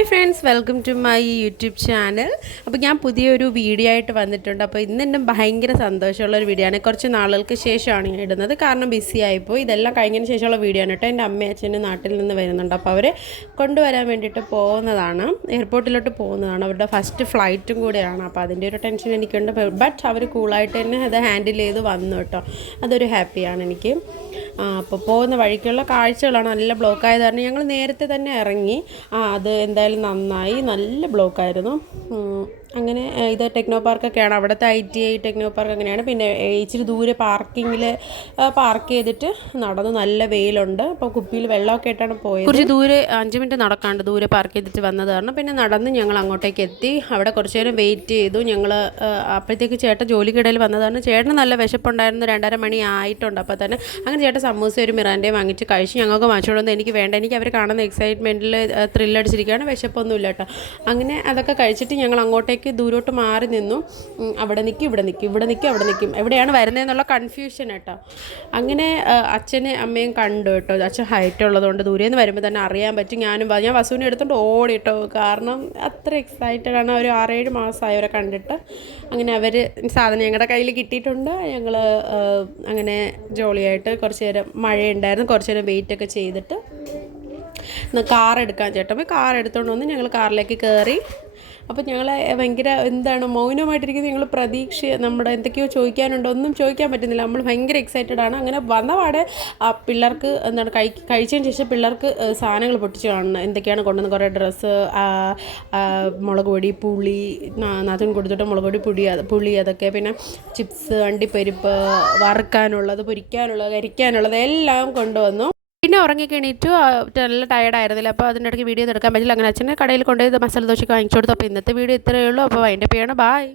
Hi friends, welcome to my YouTube channel. അപ്പോൾ ഞാൻ പുതിയൊരു വീഡിയോ ആയിട്ട് വന്നിട്ടുണ്ട്. അപ്പോൾ ഇന്നെൻ്റെ ഭയങ്കര സന്തോഷമുള്ളൊരു വീഡിയോ ആണ്. കുറച്ച് നാളുകൾക്ക് ശേഷമാണ് ഞാൻ ഇടുന്നത്, കാരണം ബിസി ആയിപ്പോയി. ഇതെല്ലാം കഴിഞ്ഞതിന് ശേഷമുള്ള വീഡിയോ ആണ് കേട്ടോ. എൻ്റെ അമ്മയും അച്ഛനും നാട്ടിൽ നിന്ന് വരുന്നുണ്ട്, അപ്പോൾ അവരെ കൊണ്ടുവരാൻ വേണ്ടിയിട്ട് പോകുന്നതാണ്, എയർപോർട്ടിലോട്ട് പോകുന്നതാണ്. അവരുടെ ഫസ്റ്റ് ഫ്ലൈറ്റും കൂടെയാണ്, അപ്പോൾ അതിൻ്റെ ഒരു ടെൻഷൻ എനിക്കുണ്ട്. ബട്ട് അവർ കൂളായിട്ട് തന്നെ അത് ഹാൻഡിൽ ചെയ്ത് വന്നു കേട്ടോ. അതൊരു ഹാപ്പിയാണ് എനിക്ക്. അപ്പോൾ പോകുന്ന വഴിക്കുള്ള കാഴ്ചകളാണ്. നല്ല ബ്ലോക്കായത് കാരണം ഞങ്ങൾ നേരത്തെ തന്നെ ഇറങ്ങി. അത് എന്തായാലും നന്നായി. നല്ല ബ്ലോക്കായിരുന്നു. അങ്ങനെ ഇത് ടെക്നോ പാർക്കൊക്കെയാണ്, അവിടുത്തെ ITI ടെക്നോ പാർക്ക് അങ്ങനെയാണ്. പിന്നെ ഇച്ചിരി ദൂരെ പാർക്കിങ്ങിൽ പാർക്ക് ചെയ്തിട്ട് നടന്നു. നല്ല വെയിലുണ്ട്, അപ്പോൾ കുപ്പിയിൽ വെള്ളമൊക്കെ ആയിട്ടാണ് പോയത്. കുറച്ച് ദൂരെ 5 മിനിറ്റ് നടക്കാണ്ട് ദൂരെ പാർക്ക് ചെയ്തിട്ട് വന്നത് കാരണം പിന്നെ നടന്ന് ഞങ്ങൾ അങ്ങോട്ടേക്ക് എത്തി. അവിടെ കുറച്ച് നേരം വെയിറ്റ് ചെയ്തു ഞങ്ങൾ. അപ്പോഴത്തേക്ക് ചേട്ടൻ ജോലിക്കിടയിൽ വന്നതാണ്. ചേട്ടന് നല്ല വിശപ്പുണ്ടായിരുന്നു, 2:30 മണി ആയിട്ടുണ്ട്. അപ്പോൾ തന്നെ അങ്ങനെ ചേട്ടൻ സമൂസ ഒരു മിറാൻഡയും വാങ്ങിച്ച് കഴിച്ച്. ഞങ്ങൾക്ക് വാങ്ങിച്ചുകൊണ്ടൊന്നും എനിക്ക് വേണ്ട, എനിക്ക് അവർ കാണുന്ന എക്സൈറ്റ്മെൻറ്റിൽ ത്രില്ലടിച്ചിരിക്കുകയാണ്, വിശപ്പൊന്നുമില്ല കേട്ടോ. അങ്ങനെ അതൊക്കെ കഴിച്ചിട്ട് ഞങ്ങൾ അങ്ങോട്ടേക്ക് ദൂരോട്ട് മാറി നിന്നു. അവിടെ നിൽക്കും, ഇവിടെ നിൽക്കും, ഇവിടെ നിൽക്കും, അവിടെ നിൽക്കും, എവിടെയാണ് വരുന്നതെന്നുള്ള കൺഫ്യൂഷൻ കേട്ടോ. അങ്ങനെ അച്ഛനെ അമ്മയും കണ്ടു കേട്ടോ. അച്ഛൻ ഹൈറ്റ് ഉള്ളതുകൊണ്ട് ദൂരെ നിന്ന് വരുമ്പോൾ തന്നെ അറിയാൻ പറ്റും. ഞാൻ വസുവിനെ എടുത്തുകൊണ്ട് ഓടി കേട്ടോ, കാരണം അത്ര എക്സൈറ്റഡ് ആണ്. ഒരു 6-7 മാസമായി അവരെ കണ്ടിട്ട്. അങ്ങനെ അവർ സാധനം ഞങ്ങളുടെ കയ്യിൽ കിട്ടിയിട്ടുണ്ട്. ഞങ്ങൾ അങ്ങനെ ജോളിയായിട്ട് കുറച്ച് നേരം, മഴയുണ്ടായിരുന്നു, കുറച്ച് നേരം വെയിറ്റൊക്കെ ചെയ്തിട്ട് കാർ എടുക്കാൻ ചേട്ടൻ പോയി. കാർ എടുത്തുകൊണ്ട് വന്ന് ഞങ്ങൾ കാറിലേക്ക് കയറി. അപ്പോൾ ഞങ്ങൾ ഭയങ്കര മൗനമായിട്ടിരിക്കുന്നത്. ഞങ്ങൾ നമ്മുടെ എന്തൊക്കെയോ ചോദിക്കാനുണ്ടോ, ഒന്നും ചോദിക്കാൻ പറ്റുന്നില്ല. നമ്മൾ ഭയങ്കര എക്സൈറ്റഡ് ആണ്. അങ്ങനെ വന്നപാടെ പിള്ളേർക്ക് കഴിച്ചതിന് ശേഷം പിള്ളേർക്ക് സാധനങ്ങൾ പൊട്ടിച്ച് കാണണം. എന്തൊക്കെയാണ് കൊണ്ടുവന്ന്, കുറേ ഡ്രസ്സ്, മുളക് പൊടി, പുളി, നാത്തുൻ കൊടുത്തിട്ട് മുളക് പൊടി, പുളി, അതൊക്കെ, പിന്നെ ചിപ്സ്, അണ്ടിപ്പരിപ്പ്, വറുക്കാനുള്ളത്, പൊരിക്കാനുള്ളത്, കരിക്കാനുള്ളത് എല്ലാം കൊണ്ടുവന്നു. പിന്നെ ഉറങ്ങിയൊക്കെ എണീറ്റു. നല്ല ടയർഡായിരുന്നില്ല, അപ്പോൾ അതിൻ്റെ ഇടയ്ക്ക് വീഡിയോ എടുക്കാൻ പറ്റില്ല. അങ്ങനെ അച്ഛനെ കടയിൽ കൊണ്ടുപോയി മസാല ദോശയ്ക്ക് വാങ്ങിച്ചു കൊടുത്തു. അപ്പോൾ ഇന്നത്തെ വീഡിയോ ഇത്രയേ ഉള്ളൂ. അപ്പോൾ അതിൻ്റെ പേരാണ്. ബായ്.